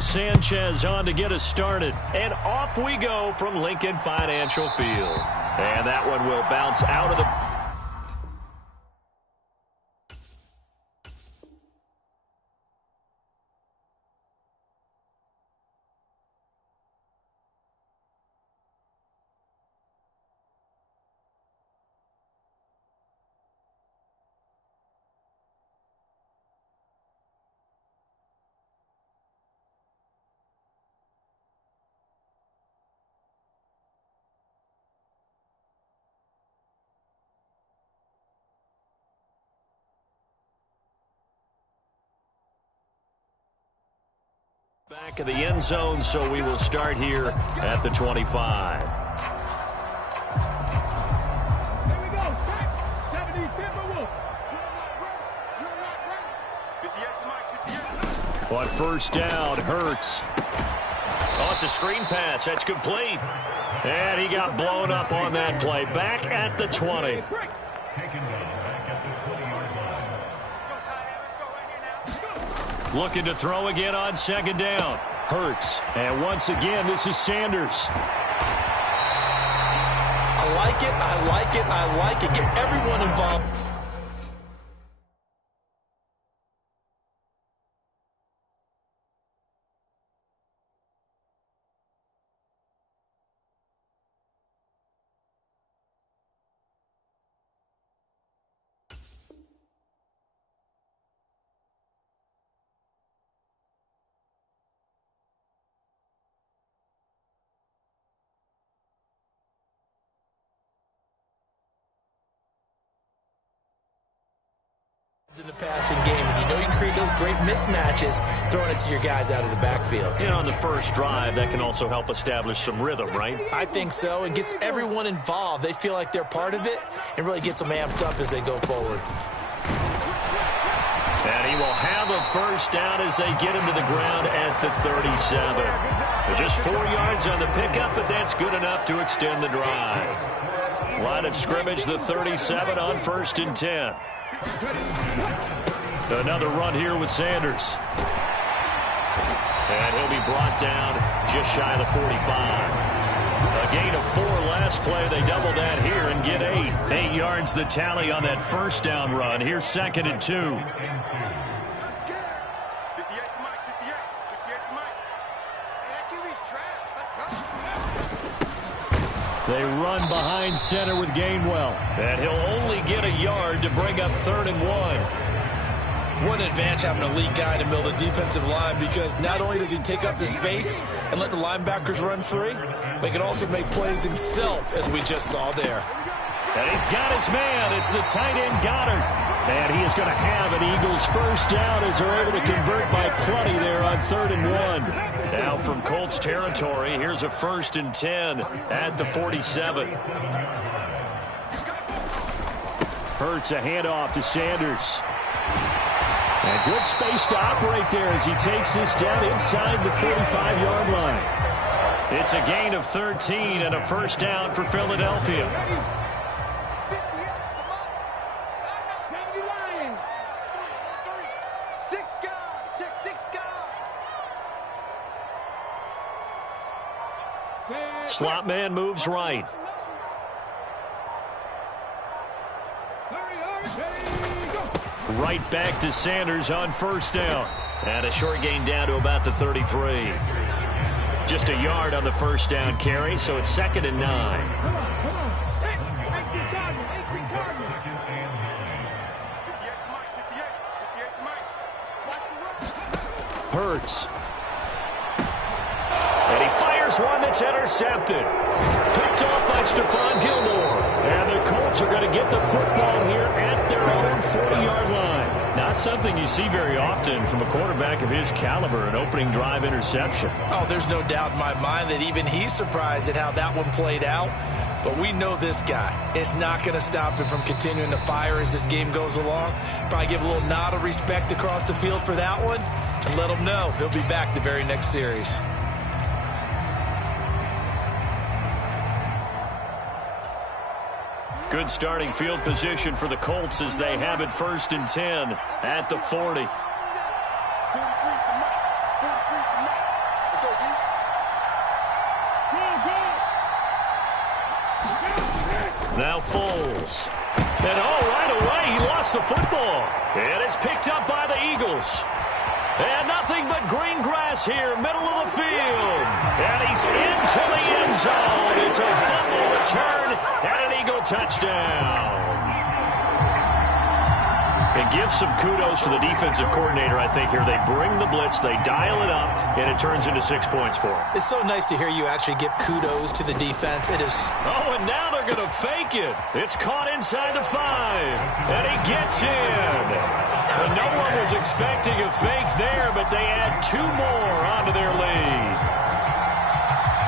Sanchez on to get us started. And off we go from Lincoln Financial Field. And that one will bounce out of the... Back of the end zone, so we will start here at the 25. On first down, Hurts. Oh, it's a screen pass. That's complete. And he got blown up on that play. Back at the 20. Looking to throw again on second down. Hurts. And once again, this is Sanders. I like it. I like it. I like it. Get everyone involved. In the passing game, and you know you create those great mismatches throwing it to your guys out of the backfield. And on the first drive, that can also help establish some rhythm, right? I think so, and gets everyone involved. They feel like they're part of it and really gets them amped up as they go forward. And he will have a first down as they get him to the ground at the 37. Just 4 yards on the pickup, but that's good enough to extend the drive. Line of scrimmage, the 37 on 1st and 10. Another run here with Sanders. And he'll be brought down just shy of the 45. A gain of 4 last play. They double that here and get 8. 8 yards the tally on that first down run. Here's 2nd and 2. They run behind center with Gainwell. And he'll only get a yard to bring up 3rd and 1. What an advantage having a lead guy in the middle of the defensive line, because not only does he take up the space and let the linebackers run free, but he can also make plays himself, as we just saw there. And he's got his man. It's the tight end Goddard. And he is going to have an Eagles first down as they're able to convert by plenty there on 3rd and 1. Now from Colts territory, here's a 1st and 10 at the 47. Hurts a handoff to Sanders. And good space to operate there as he takes this down inside the 45-yard line. It's a gain of 13 and a first down for Philadelphia. Slot man moves right. Right back to Sanders on first down. And a short gain down to about the 33. Just a yard on the first down carry, so it's 2nd and 9. Hurts. And he fires one that's intercepted. Picked off by Stephon Gilmore. And the Colts are going to get the football here at their own 40-yard line. Not something you see very often from a quarterback of his caliber, an opening drive interception. Oh, there's no doubt in my mind that even he's surprised at how that one played out. But we know this guy is not going to stop him from continuing to fire as this game goes along. Probably give a little nod of respect across the field for that one and let him know he'll be back the very next series. Good starting field position for the Colts as they have it 1st and 10 at the 40. Now Foles. And right away, he lost the football. And it's picked up by the Eagles. And nothing but green grass here, middle of the field. And he's into the end zone. It's a fumble return and an Eagle touchdown. And give some kudos to the defensive coordinator, I think, here. They bring the blitz, they dial it up, and it turns into 6 points for them. It's so nice to hear you actually give kudos to the defense. It is. Oh, and now they're going to fake it. It's caught inside the 5, and he gets in. And no one was expecting a fake there, but they add 2 more onto their lead.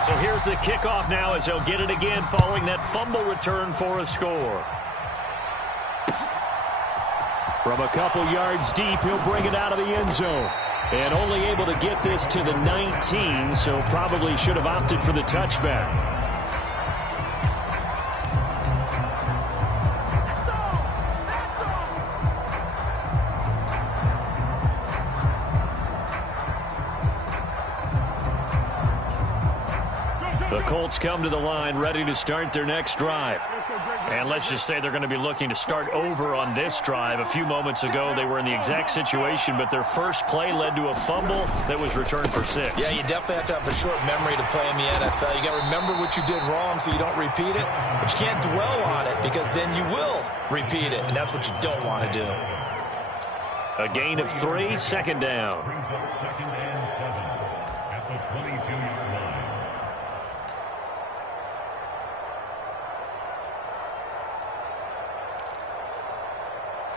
So here's the kickoff now as they'll get it again following that fumble return for a score. From a couple yards deep, he'll bring it out of the end zone. And only able to get this to the 19, so probably should have opted for the touchback. The Colts come to the line, ready to start their next drive. And let's just say they're going to be looking to start over on this drive. A few moments ago, they were in the exact situation, but their first play led to a fumble that was returned for 6. Yeah, you definitely have to have a short memory to play in the NFL. You got to remember what you did wrong so you don't repeat it, but you can't dwell on it because then you will repeat it, and that's what you don't want to do. A gain of 3, second down. Second and 7 at the 22-yard line.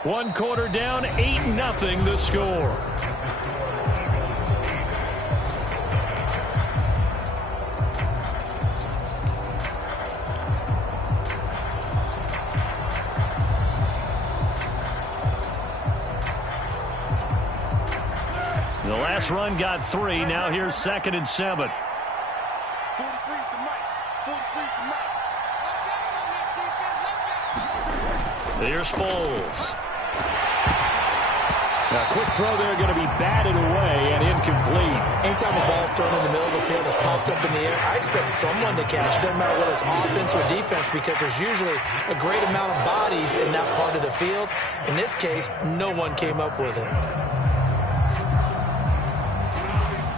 One quarter down, 8-0 the score. The last run got 3. Now here's 2nd and 7. 43's the mic. 43's the mic. Here's Foles. A quick throw there, going to be batted away and incomplete. Anytime the ball's thrown in the middle of the field, it's popped up in the air, I expect someone to catch it. Doesn't matter whether it's offense or defense, because there's usually a great amount of bodies in that part of the field. In this case, no one came up with it.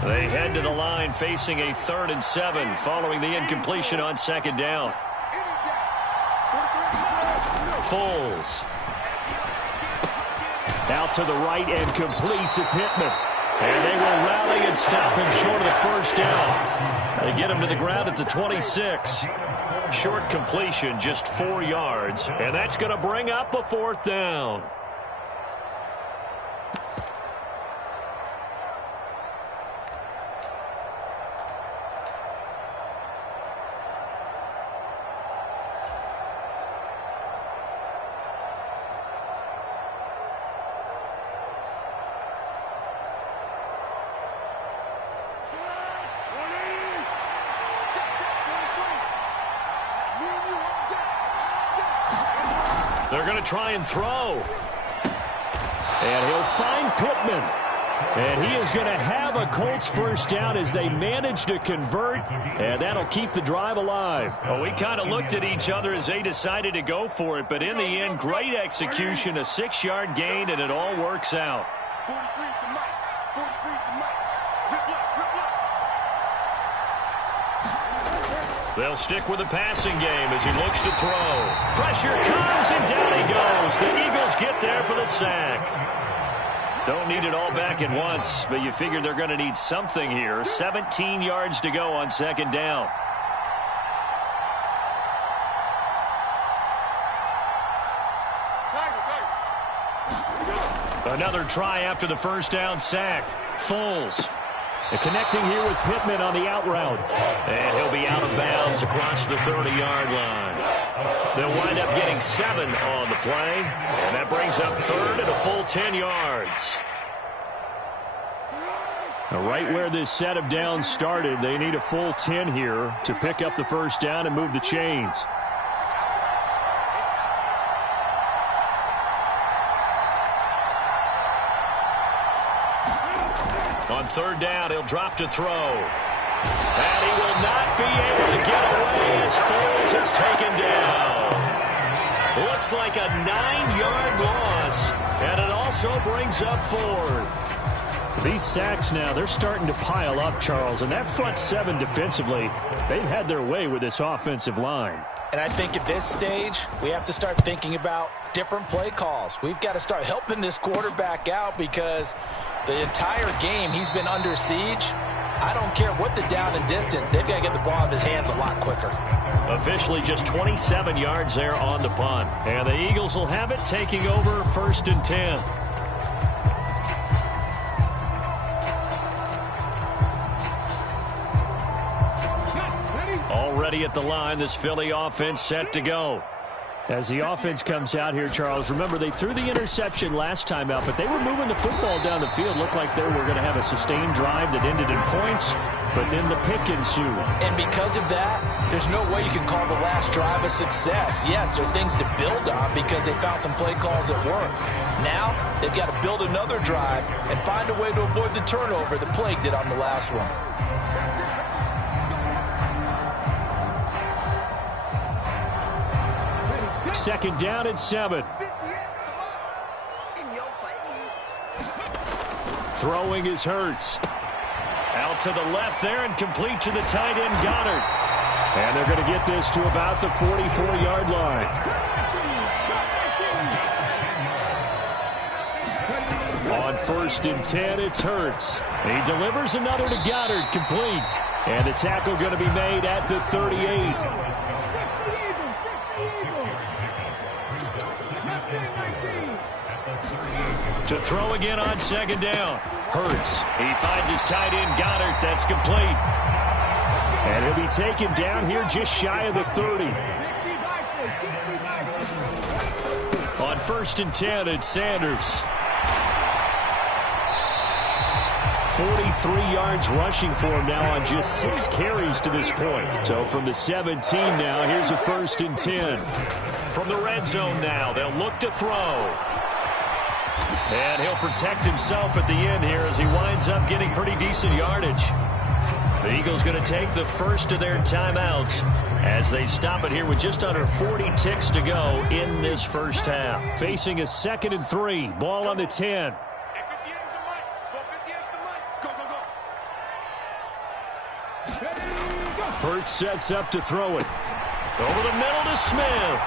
They head to the line facing a 3rd and 7 following the incompletion on 2nd down. Foles. Out to the right and complete to Pittman. And they will rally and stop him short of the first down. They get him to the ground at the 26. Short completion, just 4 yards. And that's going to bring up a 4th down. They're going to try and throw. And he'll find Pittman. And he is going to have a Colts first down as they manage to convert. And that'll keep the drive alive. Well, we kind of looked at each other as they decided to go for it. But in the end, great execution, a 6-yard gain, and it all works out. 43's the mic. 43's the mic. Rip up, rip up. They'll stick with the passing game as he looks to throw. Pressure comes, and down he goes. The Eagles get there for the sack. Don't need it all back at once, but you figure they're going to need something here. 17 yards to go on 2nd down. Another try after the first down sack. Foles. Connecting here with Pittman on the out route. And he'll be out of bounds across the 30-yard line. They'll wind up getting 7 on the play. And that brings up 3rd and a full 10 yards. Now, right where this set of downs started, they need a full 10 here to pick up the first down and move the chains. On 3rd down, he'll drop to throw. And he will not be able to get away as Foles is taken down. Looks like a 9-yard loss, and it also brings up 4th. These sacks now, they're starting to pile up, Charles, and that front 7 defensively, they've had their way with this offensive line. And I think at this stage, we have to start thinking about different play calls. We've got to start helping this quarterback out because the entire game he's been under siege. I don't care what the down and distance. They've got to get the ball out of his hands a lot quicker. Officially just 27 yards there on the punt. And the Eagles will have it, taking over 1st and 10. Already at the line, this Philly offense set to go. As the offense comes out here, Charles, remember they threw the interception last time out, but they were moving the football down the field. Looked like they were going to have a sustained drive that ended in points, but then the pick ensued. And because of that, there's no way you can call the last drive a success. Yes, there are things to build on because they found some play calls that work. Now, they've got to build another drive and find a way to avoid the turnover the plague did on the last one. Second down and 7. Throwing is Hurts. Out to the left there and complete to the tight end Goddard. And they're going to get this to about the 44-yard line. On 1st and 10, it's Hurts. He delivers another to Goddard, complete. And the tackle going to be made at the 38. To throw again on 2nd down. Hurts. He finds his tight end Goddard. That's complete. And he'll be taken down here just shy of the 30. On 1st and 10, it's Sanders. 43 yards rushing for him now on just 6 carries to this point. So from the 17 now, here's a 1st and 10. From the red zone now, they'll look to throw. And he'll protect himself at the end here as he winds up getting pretty decent yardage. The Eagles going to take the first of their timeouts as they stop it here with just under 40 ticks to go in this first half. Facing a 2nd and 3. Ball on the 10. Hurts sets up to throw it. Over the middle to Smith.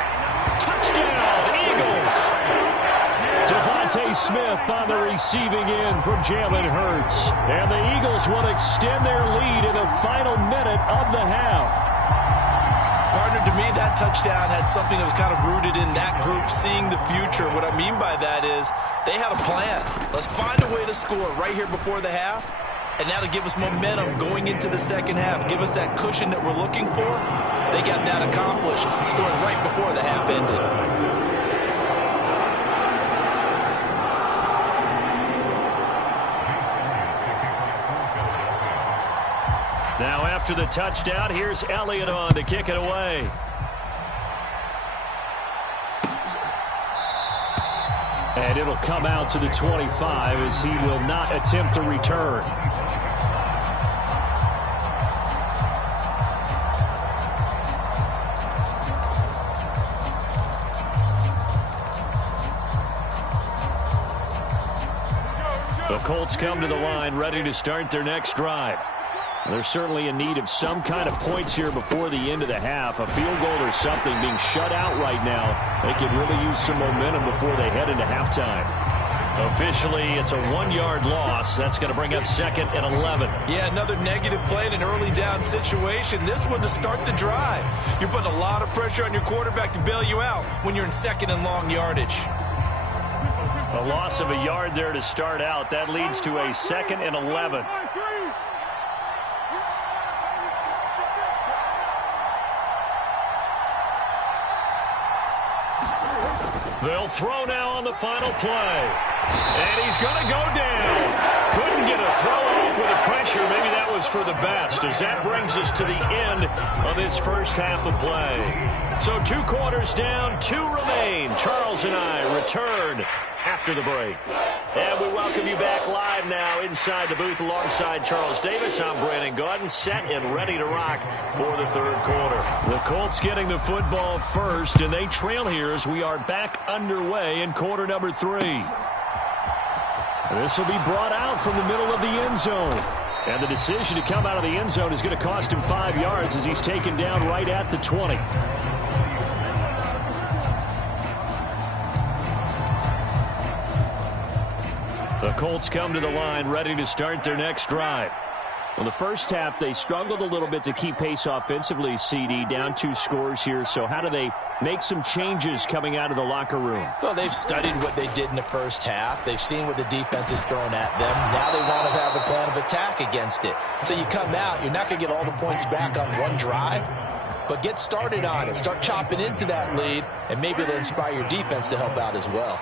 Touchdown, Eagles! Devontae Smith on the receiving end from Jalen Hurts. And the Eagles will extend their lead in the final minute of the half. Partner, to me, that touchdown had something that was kind of rooted in that group seeing the future. What I mean by that is they had a plan. Let's find a way to score right here before the half. And now to give us momentum going into the second half, give us that cushion that we're looking for. They got that accomplished, scoring right before the half ended. Now after the touchdown, here's Elliott on to kick it away. And it'll come out to the 25 as he will not attempt to return. The Colts come to the line ready to start their next drive. They're certainly in need of some kind of points here before the end of the half. A field goal or something being shut out right now. They could really use some momentum before they head into halftime. Officially, it's a 1-yard loss. That's going to bring up 2nd and 11. Yeah, another negative play in an early down situation. This one to start the drive. You're putting a lot of pressure on your quarterback to bail you out when you're in 2nd and long yardage. A loss of a yard there to start out. That leads to a 2nd and 11. They'll throw now on the final play. And he's going to go down. Couldn't get a throw off with the pressure. Maybe that was for the best, as that brings us to the end of this first half of play. So 2 quarters down, 2 remain. Charles and I return after the break. And we welcome you back live now inside the booth alongside Charles Davis. I'm Brandon Gaudin, set and ready to rock for the third quarter. The Colts getting the football first, and they trail here as we are back underway in quarter number 3. This will be brought out from the middle of the end zone. And the decision to come out of the end zone is going to cost him 5 yards as he's taken down right at the 20. The Colts come to the line ready to start their next drive. Well, the first half, they struggled a little bit to keep pace offensively, CD, down 2 scores here. So how do they make some changes coming out of the locker room? Well, they've studied what they did in the first half. They've seen what the defense is throwing at them. Now they want to have a plan of attack against it. So you come out, you're not going to get all the points back on one drive, but get started on it. Start chopping into that lead, and maybe it'll inspire your defense to help out as well.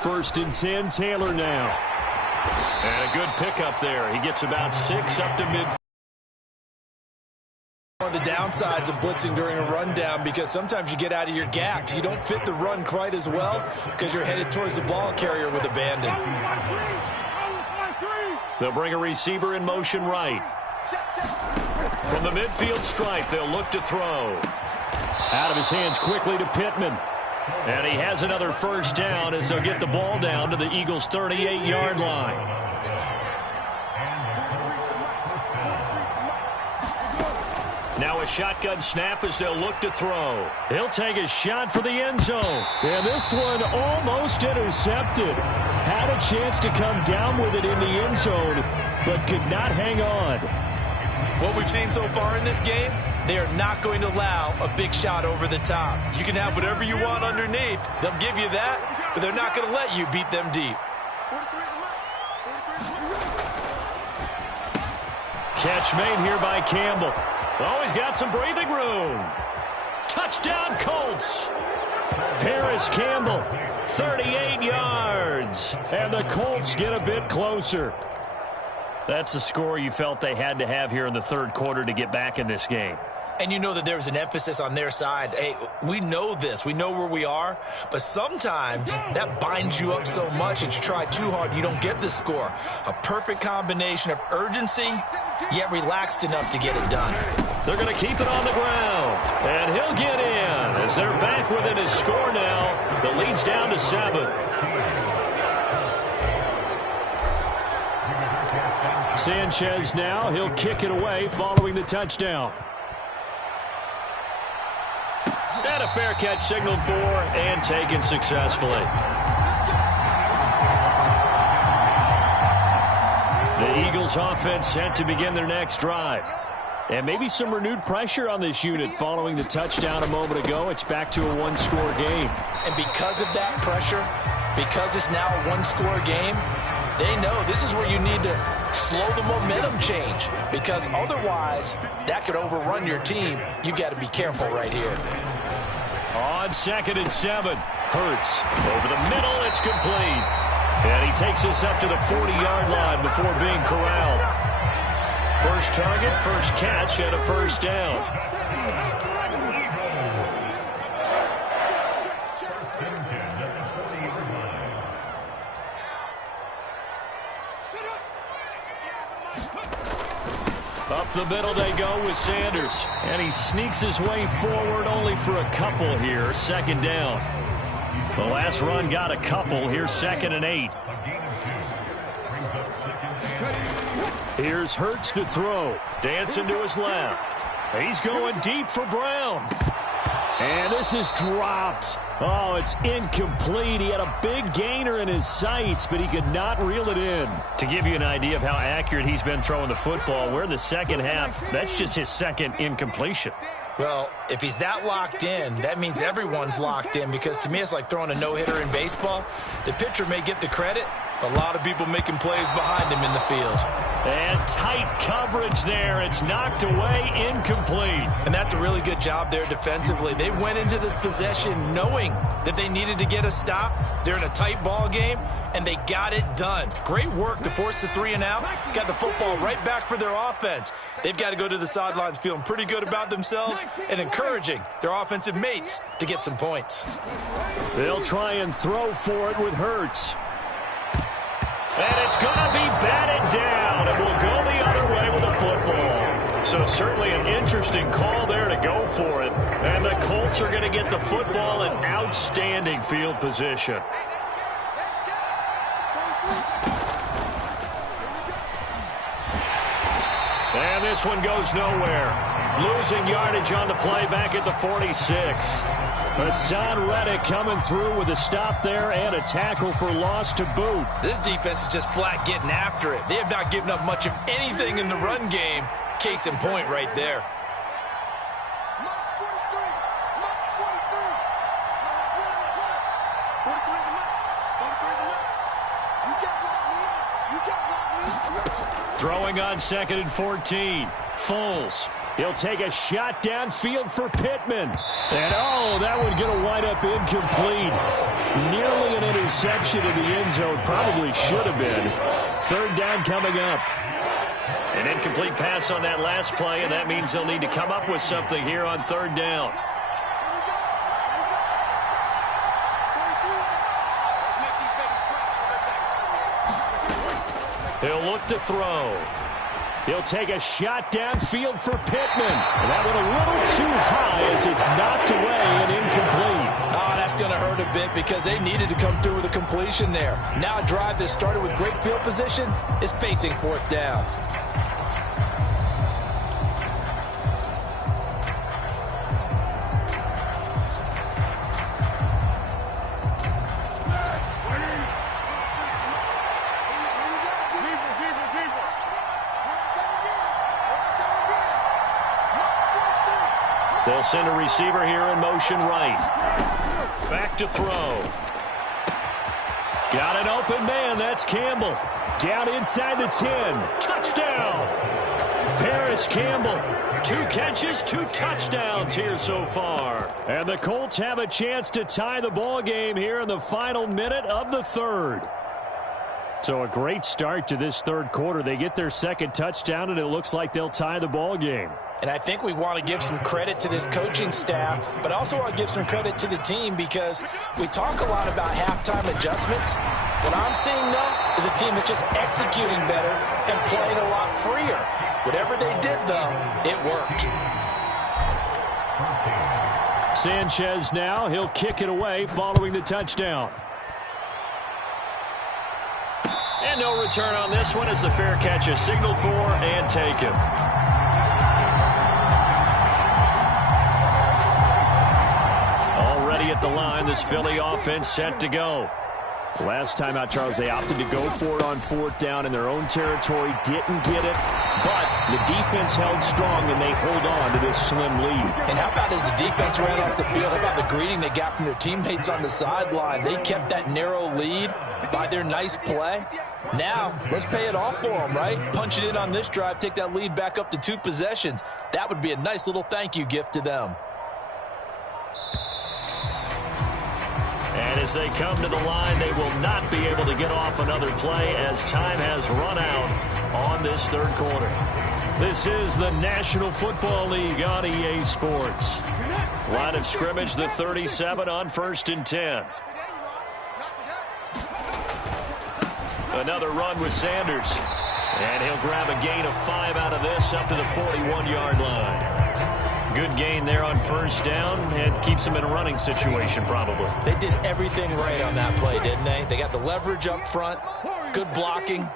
1st and 10, Taylor now. And a good pickup there. He gets about 6 up to mid. One of the downsides of blitzing during a rundown, because sometimes you get out of your gaps. You don't fit the run quite as well because you're headed towards the ball carrier with abandon. They'll bring a receiver in motion right. From the midfield stripe, they'll look to throw. Out of his hands quickly to Pittman. And he has another first down as they'll get the ball down to the Eagles' 38-yard line. Now a shotgun snap as they'll look to throw. He'll take a shot for the end zone. And this one almost intercepted. Had a chance to come down with it in the end zone, but could not hang on. What we've seen so far in this game, they are not going to allow a big shot over the top. You can have whatever you want underneath. They'll give you that, but they're not going to let you beat them deep. Catch made here by Campbell. Oh, he's got some breathing room. Touchdown, Colts. Paris Campbell, 38 yards. And the Colts get a bit closer. That's the score you felt they had to have here in the third quarter to get back in this game. And you know that there's an emphasis on their side. Hey, we know this. We know where we are. But sometimes that binds you up so much that you try too hard, you don't get the score. A perfect combination of urgency, yet relaxed enough to get it done. They're going to keep it on the ground. And he'll get in as they're back within his score now. The lead's down to 7. Sanchez now. He'll kick it away following the touchdown. And a fair catch signaled for and taken successfully. The Eagles offense set to begin their next drive. And maybe some renewed pressure on this unit following the touchdown a moment ago. It's back to a one-score game. And because of that pressure, because it's now a one-score game, they know this is where you need to slow the momentum change, because otherwise that could overrun your team. You got to be careful right here. On 2nd and 7, Hurts over the middle. It's complete. And he takes us up to the 40-yard line before being corralled. First target, first catch, and a first down. Up the middle they go with Sanders. And he sneaks his way forward only for a couple here. 2nd down. The last run got a couple. Here's 2nd and 8. Here's Hurts to throw. Dancing to his left. He's going deep for Brown. And this is dropped. Oh, it's incomplete. He had a big gainer in his sights, but he could not reel it in. To give you an idea of how accurate he's been throwing the football, we're in the second half. That's just his second incompletion. Well, if he's that locked in, that means everyone's locked in, because to me it's like throwing a no-hitter in baseball. The pitcher may get the credit, A lot of people making plays behind him in the field. And tight coverage there. It's knocked away, incomplete. And that's a really good job there defensively. They went into this possession knowing that they needed to get a stop. They're in a tight ball game, and they got it done. Great work to force the 3 and out. Got the football right back for their offense. They've got to go to the sidelines feeling pretty good about themselves and encouraging their offensive mates to get some points. They'll try and throw for it with Hurts. And it's going to be batted down, and will go the other way with the football. So certainly an interesting call there to go for it. And the Colts are going to get the football in outstanding field position. And this one goes nowhere. Losing yardage on the play back at the 46. Hassan Reddick coming through with a stop there and a tackle for loss to boot. This defense is just flat getting after it. They have not given up much of anything in the run game. Case in point right there. Throwing on 2nd and 14. Foles. He'll take a shot downfield for Pittman. And, oh, that one going to wind up incomplete. Nearly an interception in the end zone. Probably should have been. 3rd down coming up. An incomplete pass on that last play, and that means they'll need to come up with something here on 3rd down. He'll look to throw. He'll take a shot downfield for Pittman. And that went a little too high as it's knocked away and incomplete. Oh, that's going to hurt a bit because they needed to come through with a completion there. Now a drive that started with great field position is facing 4th down. They'll send a receiver here in motion right. Back to throw. Got an open man. That's Campbell. Down inside the 10. Touchdown. Paris Campbell. 2 catches, 2 touchdowns here so far. And the Colts have a chance to tie the ball game here in the final minute of the 3rd. So a great start to this 3rd quarter. They get their 2nd touchdown, and it looks like they'll tie the ball game. And I think we want to give some credit to this coaching staff, but also want to give some credit to the team because we talk a lot about halftime adjustments. What I'm seeing, though, is a team that's just executing better and playing a lot freer. Whatever they did, though, it worked. Sanchez now. He'll kick it away following the touchdown. And no return on this one as the fair catch is signaled for and taken. Already at the line, this Philly offense set to go. Last time out, Charles, they opted to go for it on 4th down in their own territory. Didn't get it, but the defense held strong, and they hold on to this slim lead. And how about as the defense ran off the field, how about the greeting they got from their teammates on the sideline? They kept that narrow lead by their nice play. Now, let's pay it off for them, right? Punch it in on this drive, take that lead back up to 2 possessions. That would be a nice little thank you gift to them. And as they come to the line, they will not be able to get off another play as time has run out on this 3rd quarter. This is the National Football League on EA Sports. Line of scrimmage, the 37 on 1st and 10. Another run with Sanders. And he'll grab a gain of 5 out of this up to the 41-yard line. Good gain there on 1st down and keeps them in a running situation probably. They did everything right on that play, didn't they? They got the leverage up front, good blocking,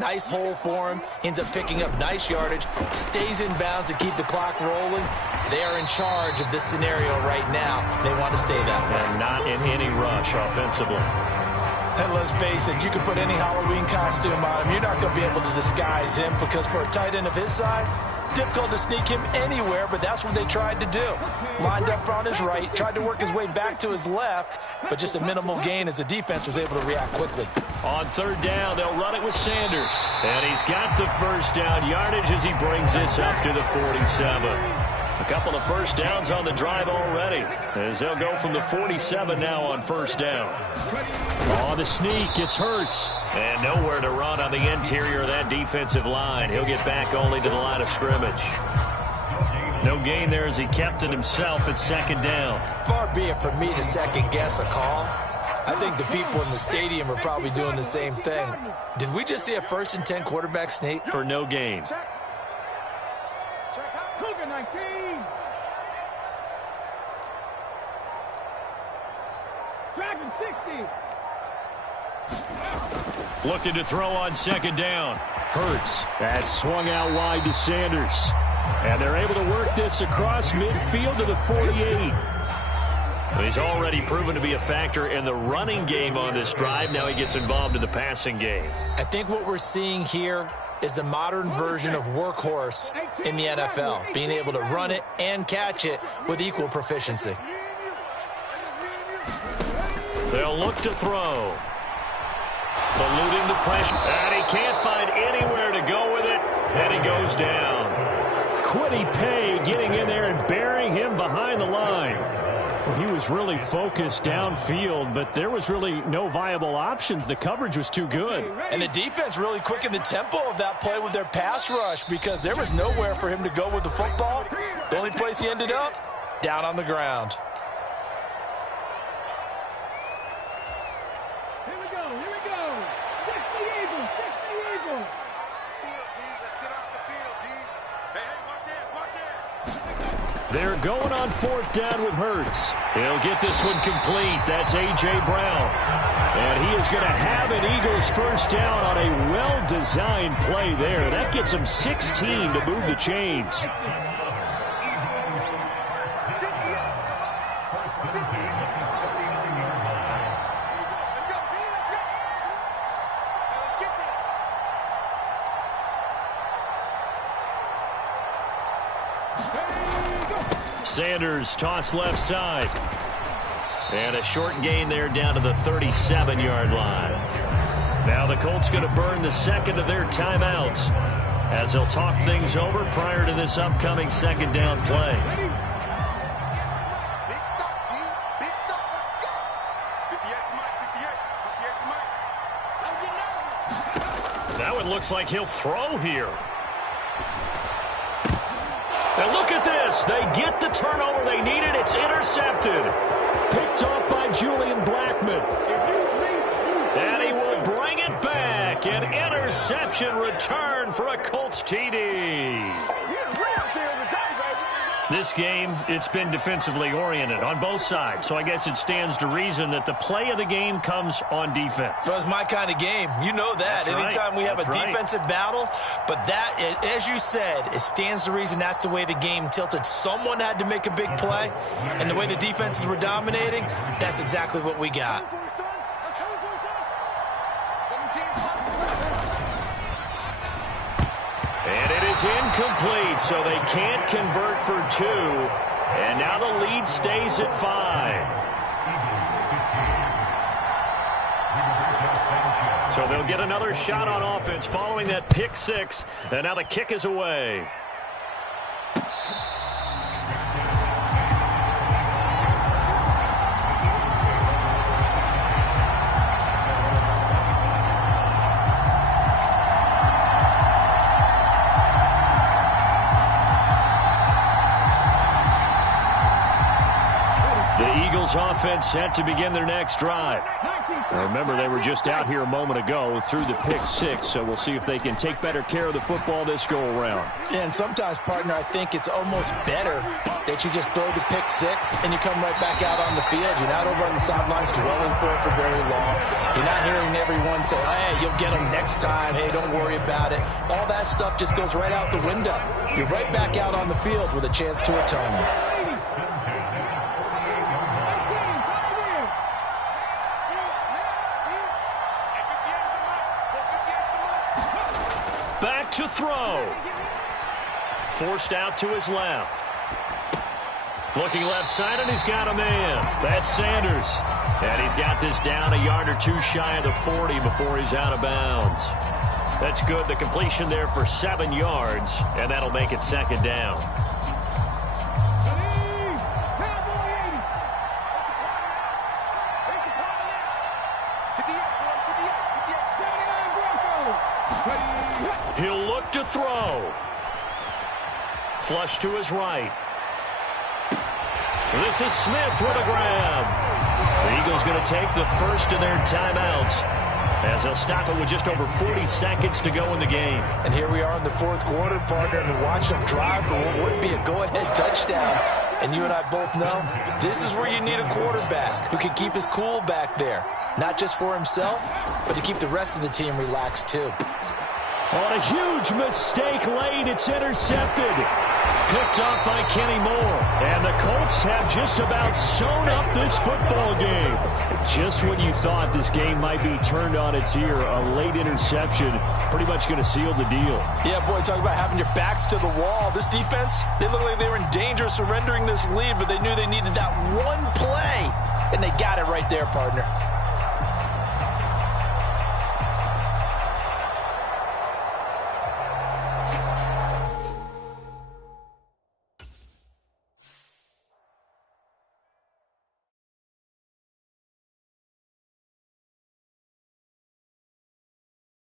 nice hole for him, ends up picking up nice yardage, stays in bounds to keep the clock rolling. They are in charge of this scenario right now. They want to stay that way. And not in any rush offensively. And let's face it, you can put any Halloween costume on him. You're not going to be able to disguise him because for a tight end of his size, difficult to sneak him anywhere, but that's what they tried to do. Lined up on his right, tried to work his way back to his left, but just a minimal gain as the defense was able to react quickly. On third down, they'll run it with Sanders. And he's got the first down yardage as he brings this up to the 47. A couple of first downs on the drive already, as they'll go from the 47 now on first down. On the sneak, it's Hurts. And nowhere to run on the interior of that defensive line. He'll get back only to the line of scrimmage. No gain there as he kept it himself at second down. Far be it from me to second-guess a call. I think the people in the stadium are probably doing the same thing. Did we just see a 1st and 10 quarterback sneak? For no gain. Cougar 19. Dragon 60. Looking to throw on second down. Hurts. That's swung out wide to Sanders. And they're able to work this across midfield to the 48. He's already proven to be a factor in the running game on this drive. Now he gets involved in the passing game. I think what we're seeing here is the modern version of workhorse in the NFL, being able to run it and catch it with equal proficiency. They'll look to throw. Eluding the pressure. And he can't find anywhere to go with it. And he goes down. Quiddy Pay getting in there and burying him behind the line. He was really focused downfield, but there was really no viable options. The coverage was too good. And the defense really quickened the tempo of that play with their pass rush because there was nowhere for him to go with the football. The only place he ended up, down on the ground. Here we go. 60 Eagles. Let's get off the field, D. Hey, watch it. They're going on fourth down with Hurts. He'll get this one complete. That's A.J. Brown. And he is going to have an Eagles first down on a well-designed play there. That gets him 16 to move the chains. Sanders toss left side. And a short gain there down to the 37-yard line. Now the Colts going to burn the second of their timeouts as they'll talk things over prior to this upcoming second down play. Big stop, D. Big stop. Let's go. 58 Mike. 58 Mike. That one looks like he'll throw here. And look at this. They get the turnover they needed. It's intercepted. Picked off by Julian Blackman. And he will bring it back. An interception return for a Colts TD. This game, it's been defensively oriented on both sides. So I guess it stands to reason that the play of the game comes on defense. So it's my kind of game. You know that. That's Anytime we have That's a right. defensive battle. But that, as you said, it stands to reason that's the way the game tilted. Someone had to make a big play. And the way the defenses were dominating, that's exactly what we got. And it is incomplete, so they can't convert for two. And now the lead stays at 5. So they'll get another shot on offense following that pick six. And now the kick is away. Offense set to begin their next drive. Now remember, they were just out here a moment ago through the pick six, so we'll see if they can take better care of the football this go around. Yeah, and sometimes, partner, I think it's almost better that you just throw the pick six and you come right back out on the field. You're not over on the sidelines dwelling for it for very long. You're not hearing everyone say, hey, you'll get them next time. Hey, don't worry about it. All that stuff just goes right out the window. You're right back out on the field with a chance to atone. to throw. Forced out to his left. Looking left side, and he's got a man. That's Sanders. And he's got this down a yard or two shy of the 40 before he's out of bounds. That's good. The completion there for 7 yards, and that'll make it second down. He'll look to throw. Flush to his right. This is Smith with a grab. The Eagles going to take the first of their timeouts as they'll stop it with just over 40 seconds to go in the game. And here we are in the fourth quarter, partner, and watch them drive for what would be a go-ahead touchdown. And you and I both know this is where you need a quarterback who can keep his cool back there. Not just for himself, but to keep the rest of the team relaxed too. On a huge mistake late, it's intercepted. Picked off by Kenny Moore. And the Colts have just about sewn up this football game. Just when you thought this game might be turned on its ear, a late interception pretty much going to seal the deal. Yeah, boy, talk about having your backs to the wall. This defense, they look like they were in danger of surrendering this lead, but they knew they needed that one play, and they got it right there, partner.